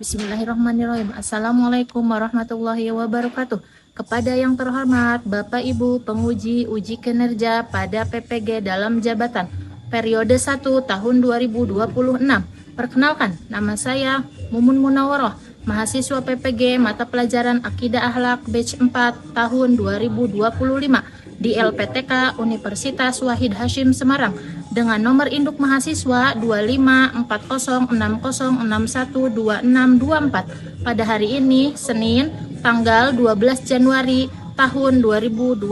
Bismillahirrahmanirrahim. Assalamualaikum warahmatullahi wabarakatuh. Kepada yang terhormat Bapak Ibu penguji uji kinerja pada PPG dalam jabatan periode 1 tahun 2026. Perkenalkan, nama saya Mumun Munawaroh, mahasiswa PPG mata pelajaran Akidah Akhlak batch 4 tahun 2025 di LPTK Universitas Wahid Hasyim Semarang dengan nomor induk mahasiswa 254060612624 pada hari ini Senin tanggal 12 Januari tahun 2026.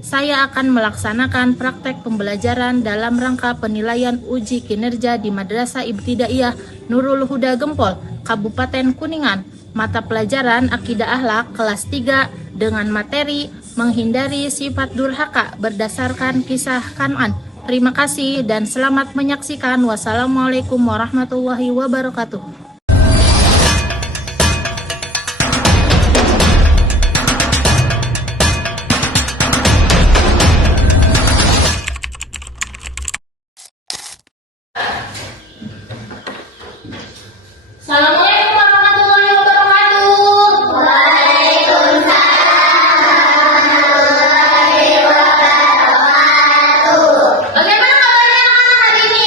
Saya akan melaksanakan praktek pembelajaran dalam rangka penilaian uji kinerja di Madrasah Ibtidaiyah Nurul Huda Gempol, Kabupaten Kuningan, mata pelajaran Akidah Akhlak kelas 3 dengan materi menghindari sifat durhaka berdasarkan kisah Kan'an. Terima kasih dan selamat menyaksikan. Wassalamualaikum warahmatullahi wabarakatuh. Assalamualaikum warahmatullahi wabarakatuh. Bagaimana kabarnya anak-anak hari ini?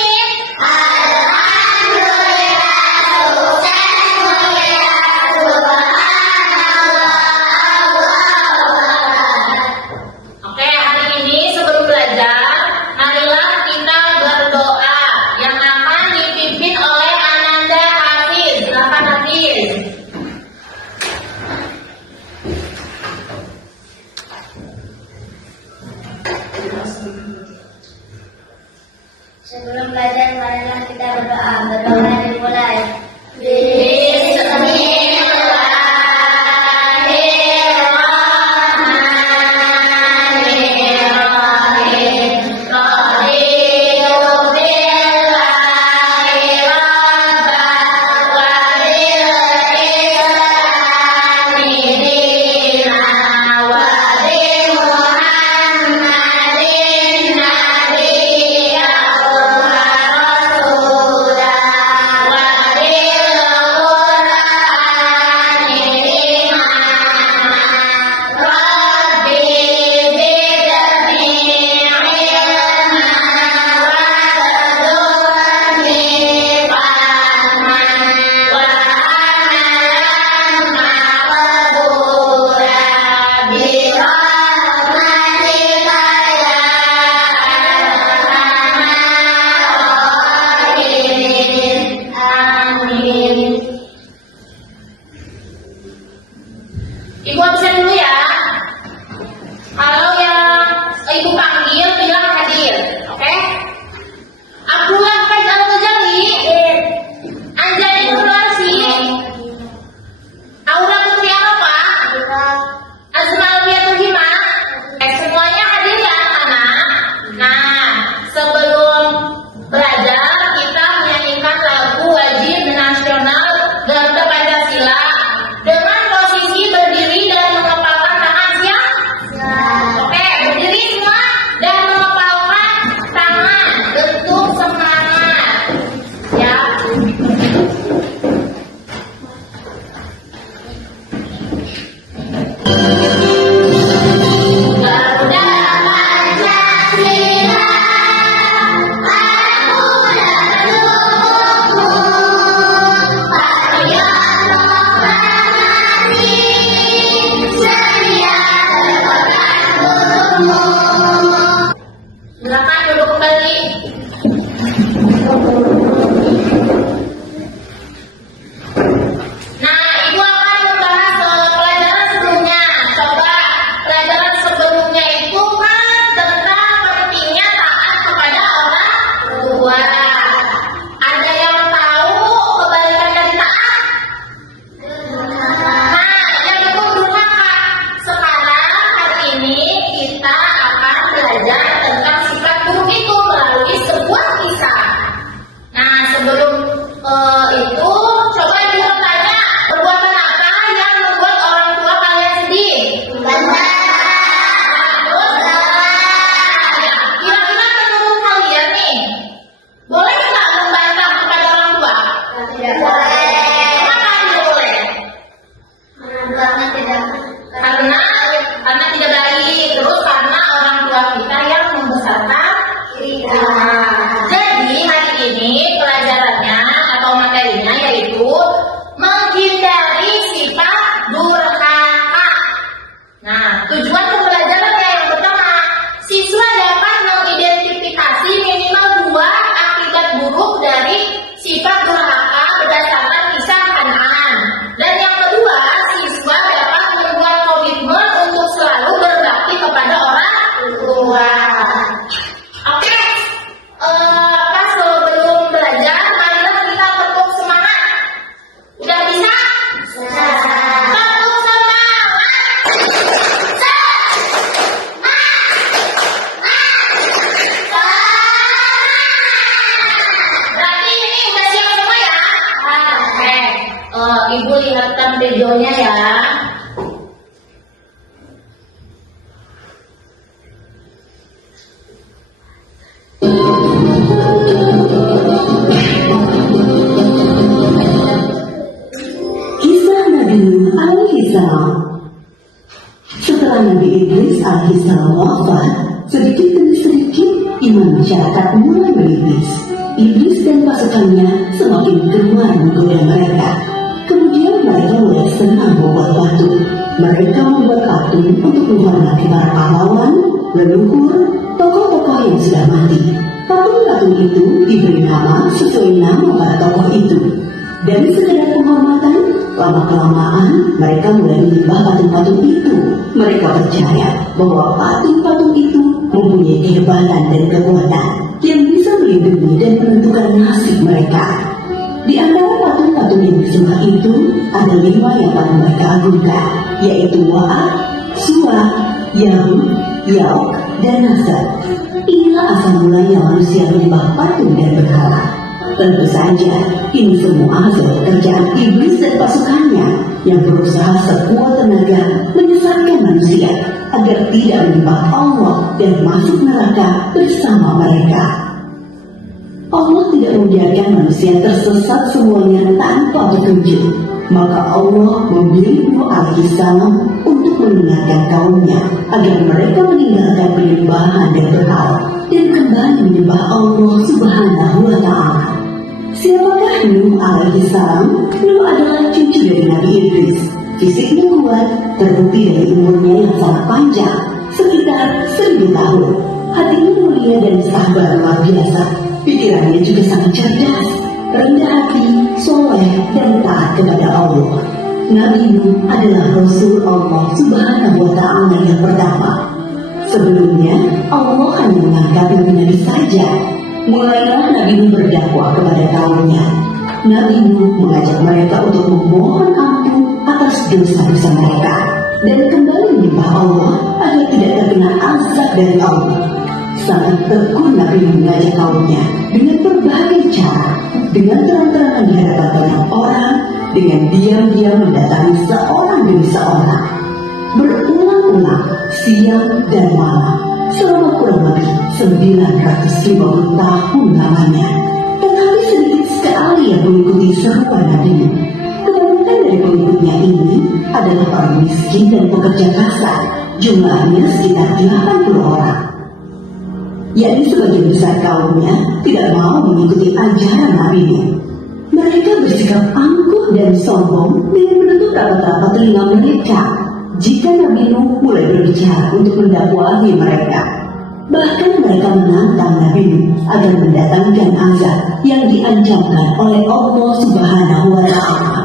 Ibu lihatkan videonya ya. Kisah Nabi Nuh alaihissalam. Setelah Nabi Idris alaihissalam wafat, sedikit demi sedikit iman masyarakat mulai menipis. Iblis dan pasukannya semakin gemar menggoda mereka. Kemudian mereka mulai senang membuat patung. Mereka membuat patung untuk menghormati para pahlawan, leluhur, tokoh-tokoh yang sudah mati. Patung-patung itu diberi nama sesuai nama para tokoh itu. Dari sekedar penghormatan, lama-kelamaan mereka mulai menyembah patung-patung itu. Mereka percaya bahwa patung-patung itu mempunyai kehebatan dan kekuatan yang bisa melindungi dan menentukan nasib mereka. Di antara patung-patung yang disembah itu, ada 5 yang paling mereka agungkan, yaitu Wa'ad, Suwa, Yahud, Yauk, dan Nasr. Inilah asal mulanya manusia menyembah patung dan berhala. Tentu saja, ini semua hasil pekerjaan iblis dan pasukannya yang berusaha sekuat tenaga menyesatkan manusia agar tidak menyembah Allah dan masuk neraka bersama mereka. Allah tidak membiarkan manusia tersesat semuanya tanpa petunjuk. Maka Allah memilih Nuh alaihissalam untuk mengingatkan kaumnya agar mereka meninggalkan penyembahan dan berhala dan kembali menyembah Allah Subhanahu wa Ta'ala. Siapakah Nuh alaihissalam? Nuh adalah cucu dari Nabi Idris. Fisiknya kuat, terbukti dari umurnya yang sangat panjang, sekitar 1000 tahun. Hatinya mulia dan sabar luar biasa. Pikirannya juga sangat cerdas, rendah hati, soleh, dan taat kepada Allah. Nabi Nuh adalah Rasul Allah Subhanahu wa Ta'ala yang pertama. Sebelumnya, Allah hanya mengangkat Nabi saja. Mulailah Nabi Nuh berdakwah kepada kaumnya. Nabi Nuh mengajak mereka untuk memohon ampun atas dosa-dosa mereka dan kembali menyembah Allah agar tidak terkena azab dari Allah. Sangat tekun Nabi Nuh mengajak kaumnya dengan berbagai cara, dengan terang-terangan di hadapan banyak orang, dengan diam-diam mendatangi seorang demi seorang, berulang-ulang siang dan malam selama kurang lebih 950 tahun lamanya. Tetapi sedikit sekali yang mengikuti seruan Nabi Nuh. Kebanyakan dari pengikutnya ini adalah orang miskin dan pekerja kasar. Jumlahnya sekitar 80 orang. Yakni sebagian besar kaumnya tidak mau mengikuti ajaran Nabi Nuh. Mereka bersikap angkuh dan sombong dengan menutup rapat-rapat telinga mereka jika Nabi Nuh mulai berbicara untuk mendakwahi mereka. Bahkan mereka menantang Nabi Nuh agar mendatangkan azab yang diancamkan oleh Allah Subhanahu wa Ta'ala.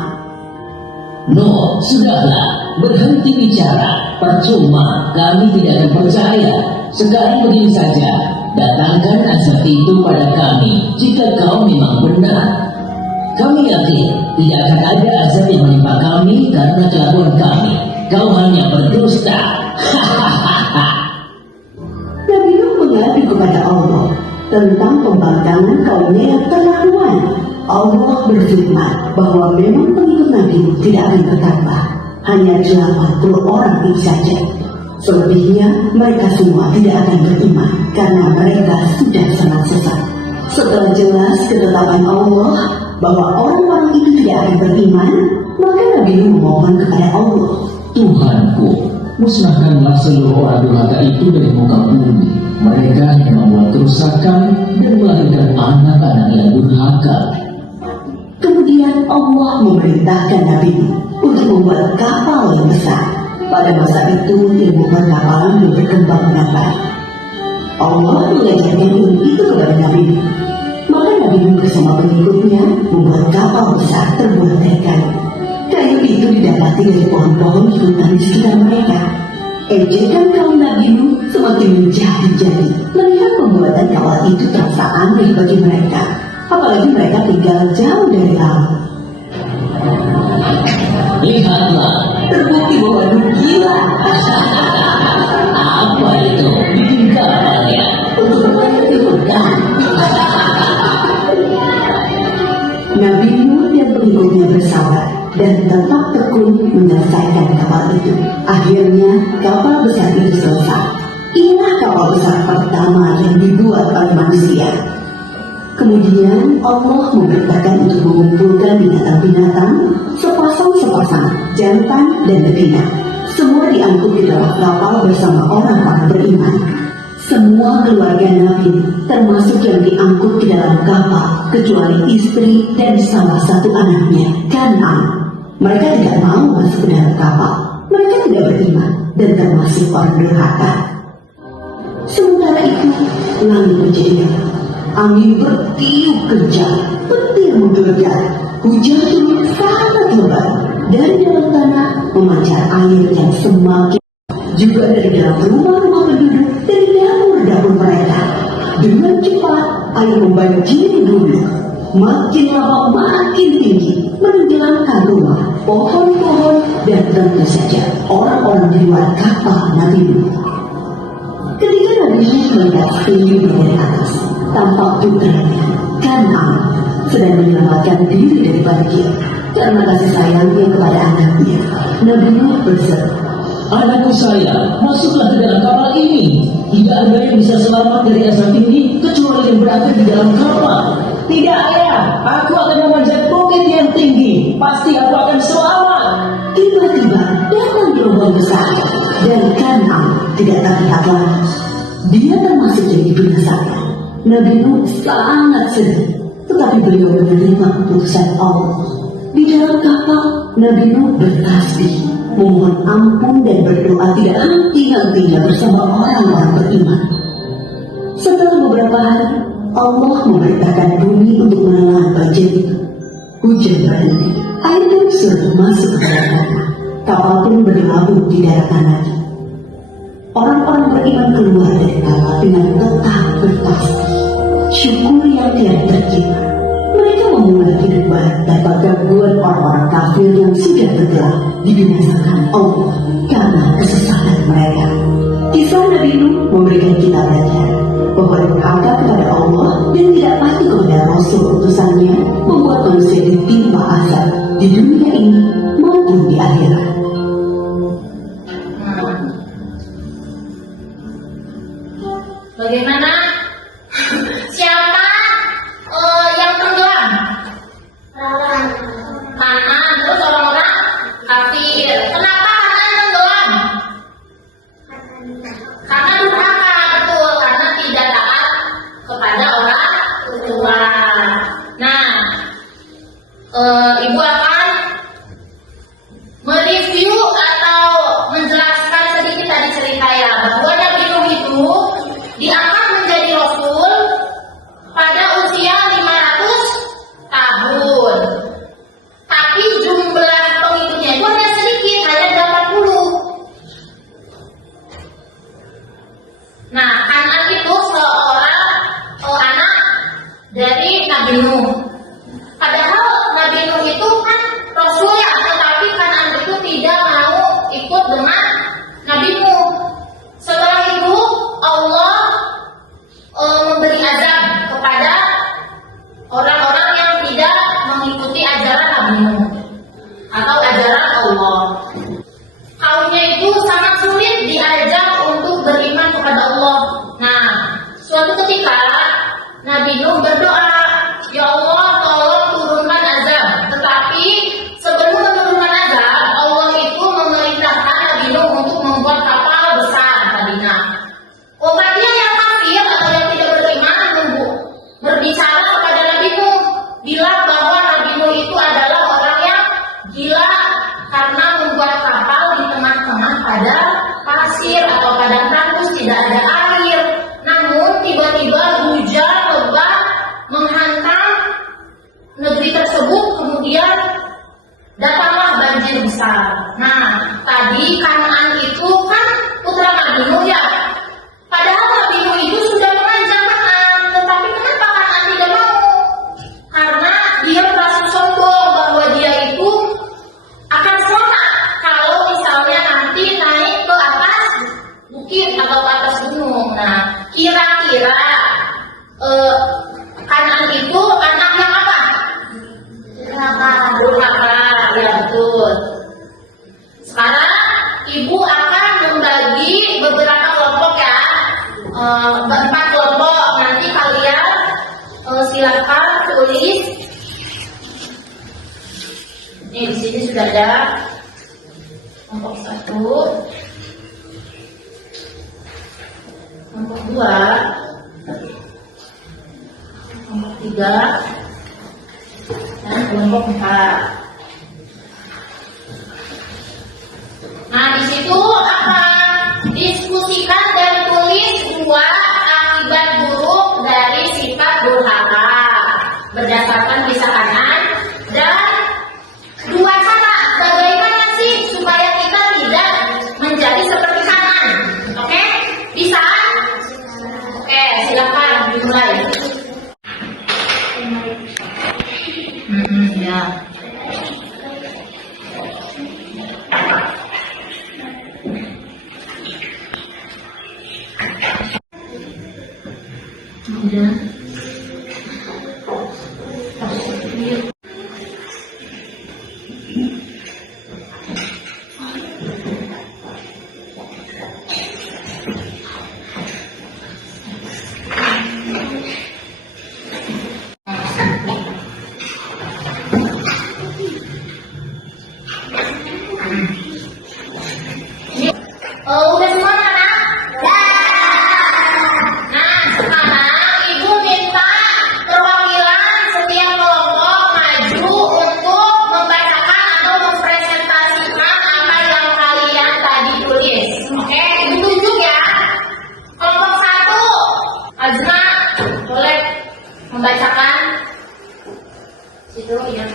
Nuh, sudahlah, berhenti bicara. Percuma, kami tidak akan percaya. Sekarang begini saja, datangkan azab itu pada kami jika kau memang benar. Kami yakin tidak akan ada azab yang menimpa kami karena kelakuan kami. Kau hanya berdusta. Nabi Nuh mengadu kepada Allah tentang pembangkangan kaumnya yang terlaluan. Allah berfirman bahwa memang pengikut Nabi Nuh tidak akan bertambah, hanya 80 orang itu saja. Selebihnya mereka semua tidak akan beriman karena mereka sudah sangat sesat. Setelah jelas ketetapan Allah bahwa orang-orang itu tidak akan beriman, maka Nabi Nuh memohon kepada Allah, Tuhanku, musnahkanlah seluruh orang durhaka itu dari muka bumi. Mereka yang membuat kerusakan dan melahirkan anak-anak yang durhaka. Kemudian Allah memerintahkan Nabi Nuh untuk membuat kapal yang besar. Pada masa itu ilmu perkapalan belum berkembang dengan baik. Allah mengajarkan ilmu itu kepada Nabi Nuh. Maka Nabi Nuh bersama pengikutnya membuat kapal besar terbuat dari kayu. Kayu itu didapati dari pohon-pohon di hutan di sekitar mereka. Ejekan kaum Nabi Nuh semakin menjadi-jadi melihat pembuatan kapal itu terasa aneh bagi mereka. Apalagi mereka tinggal jauh dari laut. Lihatlah, Terbukti bahwa Nuh gila. apa itu? Bikin kapalnya. Untuk bertanya di hutan. Nabi Nuh dan pengikutnya bersabar dan dan tetap tekun menyelesaikan kapal itu. Akhirnya kapal besar itu selesai. Inilah kapal besar pertama yang dibuat oleh manusia. Kemudian Allah memerintahkan untuk mengumpulkan binatang-binatang sepasang-sepasang, jantan dan betina. Semua diangkut di dalam kapal bersama orang-orang beriman. Semua keluarga Nabi, termasuk yang diangkut ke dalam kapal, kecuali istri dan salah satu anaknya, Kan'an. Mereka tidak mau masuk ke dalam kapal. Mereka tidak beriman dan termasuk orang durhaka. Sementara itu, langit menjadi gelap. Angin bertiup kencang, petir menggelegar, hujan turun sangat lebat. Dari dalam tanah memancar air yang semakin, juga dari dalam rumah-rumah penduduk, dari dapur-dapur mereka. Dengan cepat air membanjiri bumi, makin lama makin tinggi, menenggelamkan rumah, pohon-pohon, dan tentu saja orang-orang di luar kapal Nabi Nuh. Ketika Nabi Nuh melihat sekeliling dari atas, tampak putranya Kan'an sedang menyelamatkan diri dari banjir. Karena kasih sayangnya kepada anaknya, Nabi Nuh berseru, "Anakku sayang, masuklah ke dalam kapal ini. Tidak ada yang bisa selamat dari asap ini kecuali yang berada di dalam kapal." "Tidak, ayah, aku akan memanjat bukit yang tinggi. Pasti aku akan selamat." Tiba-tiba datang gelombang besar dan Kan'an tidak terlihat lagi. Dia termasuk yang dibinasakan. Nabi Nuh sangat sedih, tetapi beliau menerima keputusan Allah. Di dalam kapal, Nabi Nuh bertasbih, memohon ampun dan berdoa tidak henti-hentinya bersama orang-orang beriman. Setelah beberapa hari, Allah memerintahkan bumi untuk menelan banjir itu. Hujan berhenti, air surut masuk ke dalam tanah. Kapal pun berlabuh di daratan lagi. Orang-orang beriman keluar dari kapal dengan tetap bertasbih, syukur yang tiada terkira. Mereka memulai hidup baik tanpa gangguan orang-orang kafir yang sudah bergerak dibinasakan Allah karena kesesatan mereka. Kisah Nabi Nuh memberikan kita pelajaran bahwa durhaka kepada Allah dan tidak patuh kepada Rasul utusannya membuat manusia ditimpa azab di dunia ini maupun di akhirat. Bagaimana? Siapa yang tenggelam? Kanan. Terus orang-orang kafir. Kenapa Kanan tenggelam? Karena durhaka, betul. Karena tidak taat kepada orang tua. Nah, Ibu akan mereview atau menjelaskan sedikit tadi cerita ya, bahwa Nabi Nuh itu diangkat menjadi Rasul pada usia 500 tahun. Tapi jumlah pengikutnya itu hanya sedikit, hanya 80. Nah, Kanan itu seorang anak dari Nabi Nuh. Padahal Nabi Nuh itu kan Rasul ya, tetapi Kanan itu tidak mau ikut dengan Nabi Nuh. Setelah itu Allah memberi azab kepada orang-orang yang tidak mengikuti ajaran Nabi Nuh atau ajaran Allah. Kaumnya itu sangat sulit diajak untuk beriman kepada Allah. Nah, suatu ketika Nabi Nuh berdoa, "Ya Allah, tolong turunkan azab." Tetapi sebelum menurunkan azab, Allah itu memerintahkan Nabi Nuh untuk membuat kapal besar tadinya. Umatnya yang kafir atau yang tidak beriman berbicara kepada Nabi Nuh, bilang bahwa Nabi Nuh itu adalah orang yang gila karena membuat kapal di tengah-tengah padang pasir atau padang tandus, tidak ada air. Namun tiba-tiba hujan lebat menghantam negeri tersebut, kemudian datanglah banjir besar. Nah, tadi Kan'an itu kan putra Nabi Nuh ya. Padahal Nabi Nuh itu sudah mengajak Kan'an, tetapi kenapa Kan'an tidak mau? Karena dia merasa sombong bahwa dia itu akan selamat kalau misalnya nanti naik ke atas bukit atau ke atas gunung. Nah, kira-kira Kan'an itu anak yang apa? Durhaka, ya betul. Bagus. Sekarang Ibu akan membagi beberapa kelompok ya. 4 kelompok. Nanti kalian silakan tulis. Ini di sini sudah ada kelompok 1, kelompok 2, kelompok 3, dan kelompok 4. Nah, di situ akan diskusikan dan tulis 2 akibat buruk dari sifat durhaka berdasarkan kisah kanan, dan 2 cara bagaimana sih supaya kita tidak menjadi seperti kanan. Oke? Bisa? Oke, silakan dimulai. Ya. Udah. Udah semua anak? Nah, sekarang Ibu minta perwakilan setiap kelompok maju untuk membacakan atau mempresentasikan apa yang kalian tadi tulis. Oke, Ibu tunjuk ya. Kelompok 1, Azma, boleh membacakan. Situ ya.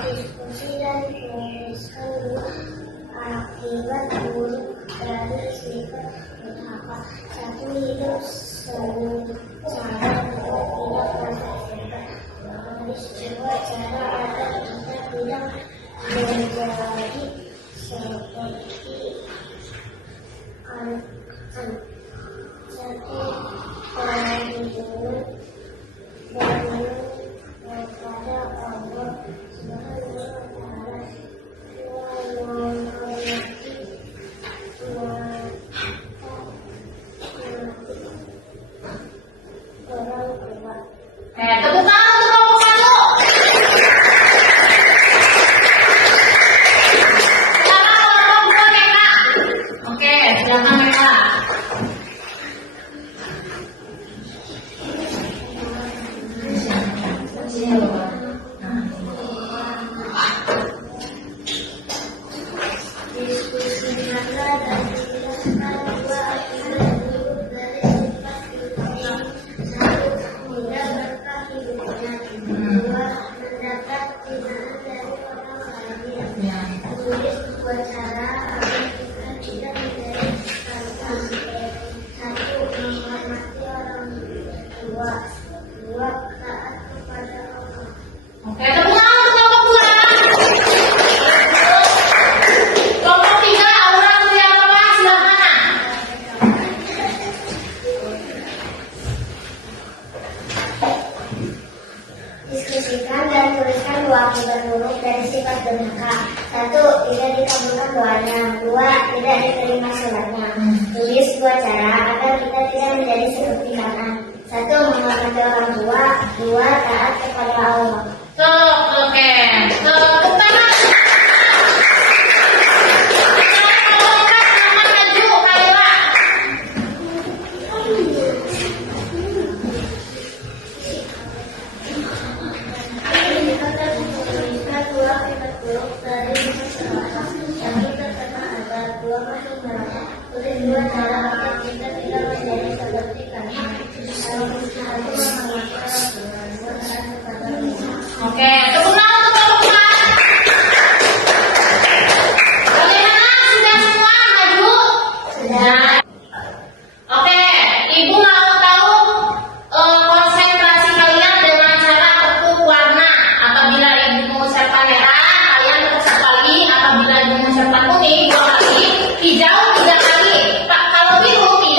Diskusi dan menuliskan 2 akibat buruk dari sifat durhaka. 1. Hidup secara tidak konsekuen. 2. Cara agar kita tidak menjadi seperti satu perlindungan dan kepada Allah Subhanahu wa Ta'ala, orang tua. Tepuk tangan untuk kelompok 1. Sekarang kelompok 2 Meka. Oke, silakan Meka. Diskusikanlah dan jelaskan 2 akibat buruk dari sifat durhaka. 1. Tidak berkah hidupnya. 2. Mendapat hinaan dari orang lain. Tulis 2 cara agar kita tidak menjadi seperti 1. Menghormati orang tua. 2. Taat kepada Allah. Oke, tepuk tangan untuk kelompok 2. Kelompok 3, Aura Mulyawati, silakan. Diskusikan dan tuliskan 2 akibat buruk dari sifat durhaka. 1. Tidak dikabulkan doanya. 2. Tidak diterima sholatnya. Tulis 2 cara agar kita tidak menjadi seperti kanan. 1. Menghormati orang tua. 2. Taat kepada Allah. Oke. Tepuk tangan. Kelompok 4, silakan maju, Kayla. Tuliskan 2 akibat buruk dari sifat durhaka. 1. Terkena agar 2 masuk neraka. Tulis 2 cara agar kita tidak menjadi seperti kanan. 1. Menghormati orang tua. 2. Taat kepada Allah. Oke, tepuk tangan untuk kelompok 4. Bagaimana? Sudah semua maju? Sudah. Oke, Ibu mau tahu konsentrasi kalian dengan cara tepuk warna. Apabila Ibu mengucapkan merah, kalian tepuk sekali. Apabila Ibu mengucapkan kuning 2 kali, hijau 3 kali. Kalau biru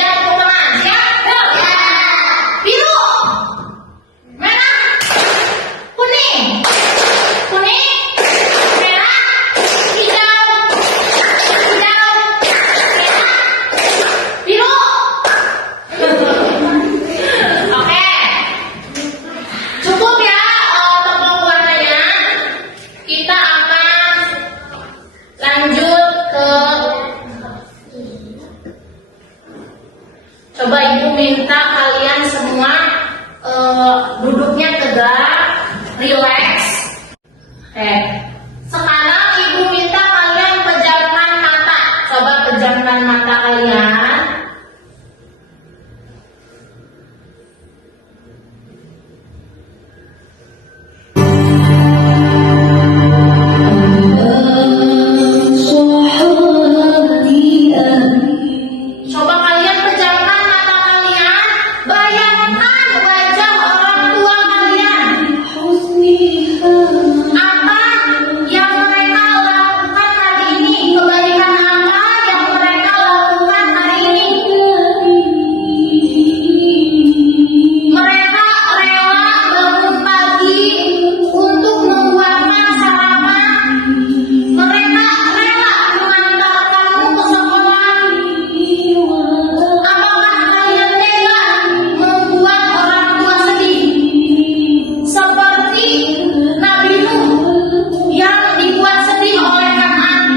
Sekarang ibu minta kalian pejamkan mata. Coba pejamkan mata kalian. Coba kalian pejamkan mata kalian. Bayangkan wajah orang tua kalian. Apa yang mereka lakukan hari ini? Kebaikan apa yang mereka lakukan hari ini? Mereka rela bangun pagi untuk membuatkan sarapan. Mereka rela mengantarkanmu ke sekolah. Apakah kalian tega membuat orang tua sedih? Seperti Nabi Nuh yang dibuat sedih oleh Kan'an.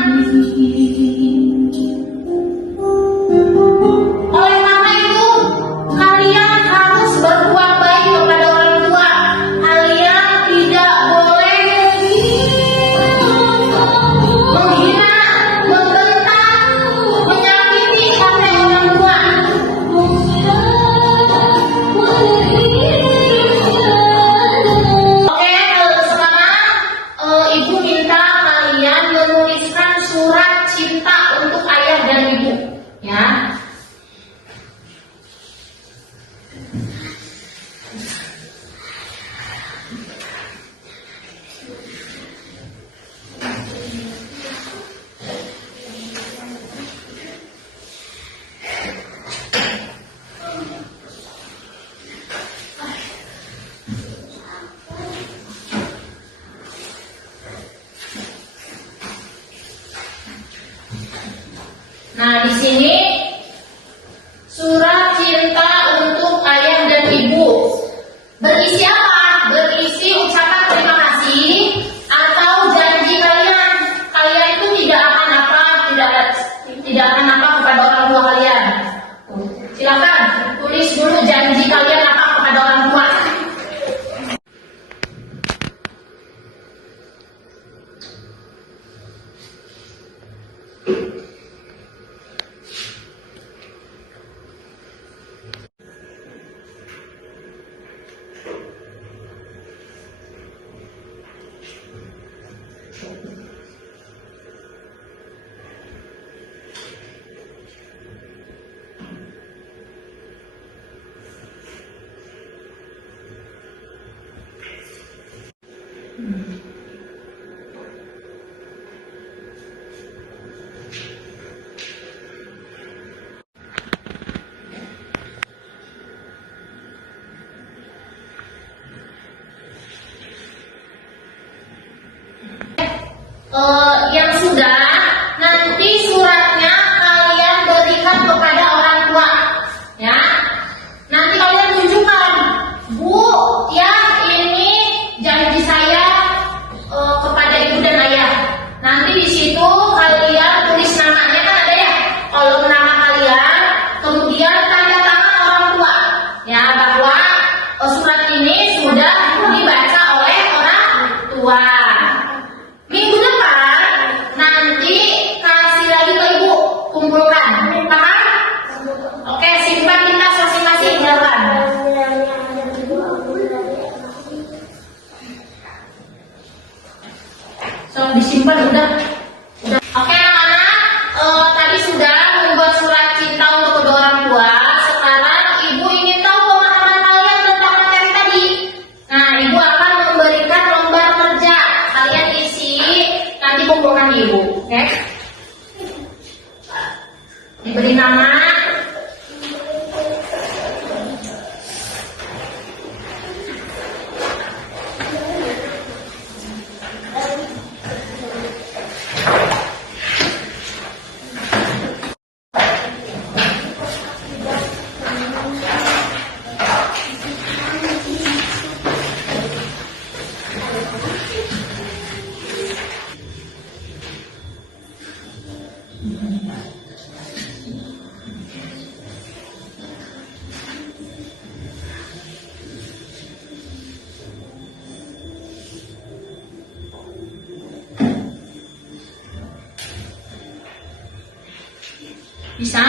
Oleh karena itu, kalian harus berbuat baik kepada orang tua. Kalian tidak boleh menghina, membentak, menyakiti sampai orang tua. Oke, sekarang ibu minta kalian menuliskan surat cinta untuk ayah dan ibu, ya. Nah, di sini surat cinta untuk ayah dan ibu berisi apa? Berisi ucapan terima kasih atau janji kalian. Kalian itu tidak akan apa kepada orang tua kalian. Silakan tulis dulu janji kalian apa kepada orang tua. Yang sudah, nanti suratnya kalian berikan kepada orang tua, ya. Nanti kalian tunjukkan, Bu, ya ini janji saya kepada ibu dan ayah. Nanti di situ kalian tulis namanya, kan ada ya, kolom nama kalian, kemudian tanda tangan orang tua, ya, bahwa surat ini sudah dibaca oleh orang tua. Minggu depan nanti kasih lagi ke ibu, kumpulkan, paham? Oke, simpan di tas masing-masing, silakan. So, disimpan udah. Oke, anak-anak, tadi sudah membuat surat cinta untuk kedua orang tua. Sekarang ibu ingin tahu pemahaman kalian tentang materi tadi. Nah, ibu akan memberikan lembar kerja. Kalian isi, nanti kumpulkan di ibu, oke? Diberi nama. Bisa?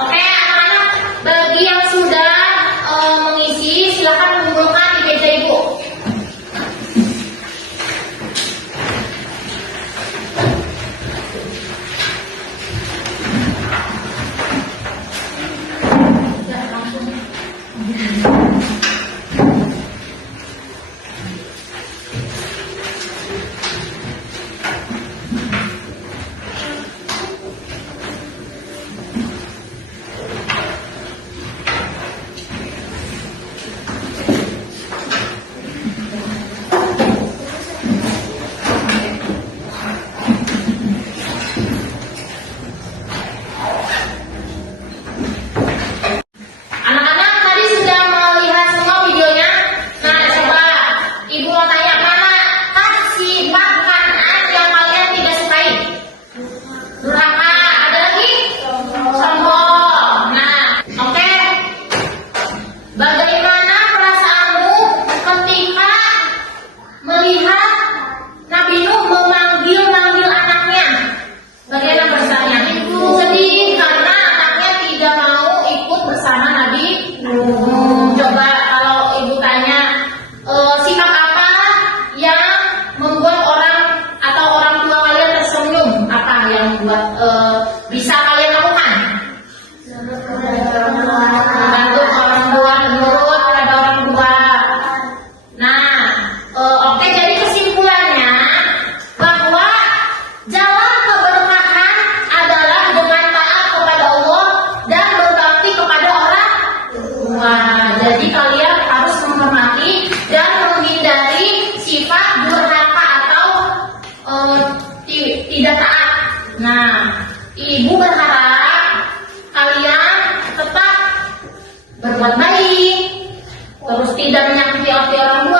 Oke, anak-anak, bagi yang sudah mengisi, silakan kumpulkan di meja ibu. Ya, langsung. Anak-anak tadi sudah melihat semua videonya. Nah, coba ibu mau tanya, mana kasih makanan yang kalian tidak sukai? Durhaka. Ada lagi? Sombong. Nah, oke. Bagaimana perasaanmu ketika melihat Nabi Nuh memanggil-manggil anaknya? Bagaimana perasaannya? Sedih karena anaknya tidak mau ikut bersama Nabi Nuh. Coba kalau ibu tanya, sifat apa yang membuat orang atau orang tua kalian tersenyum? Apa yang membuat bisa kalian lakukan? Membantu orang tua, menurut pada orang tua. Nah, oke, jadi kesimpulannya bahwa jalan keberkahan adalah dengan taat kepada Allah dan berbakti kepada orang tua. Jadi kalian harus menghormati dan menghindari sifat durhaka atau tidak taat. Nah, ibu berharap kalian tetap berbuat baik, terus tidak menyakiti hati orang tua,